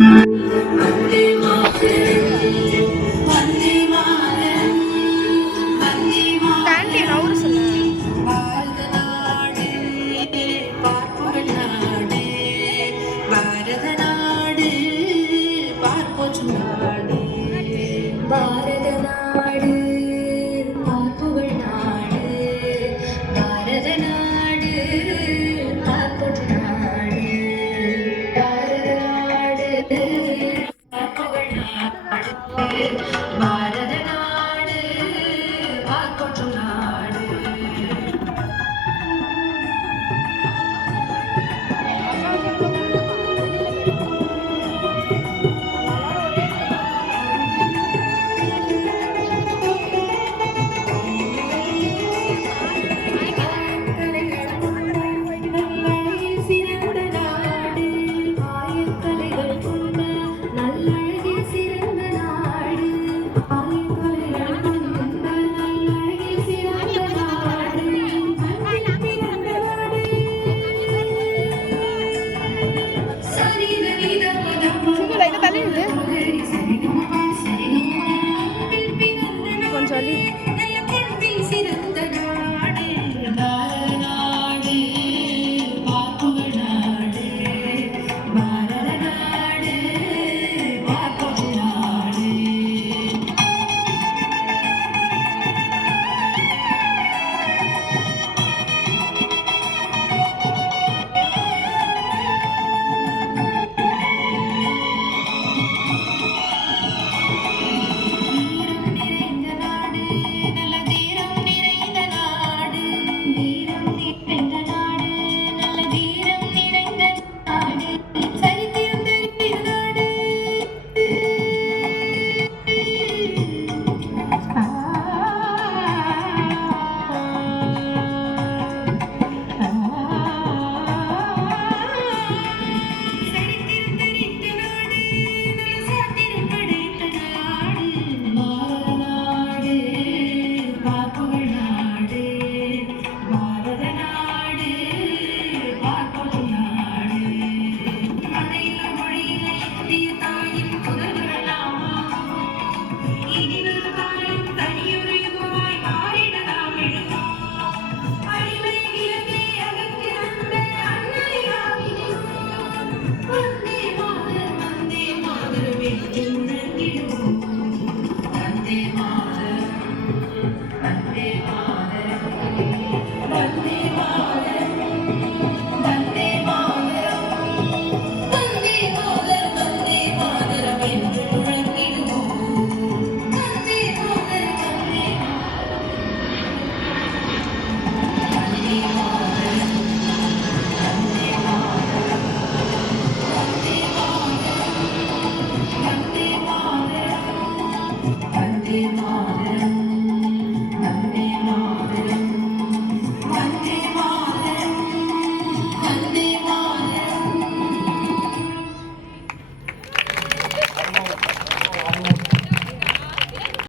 தாண்டி Amen.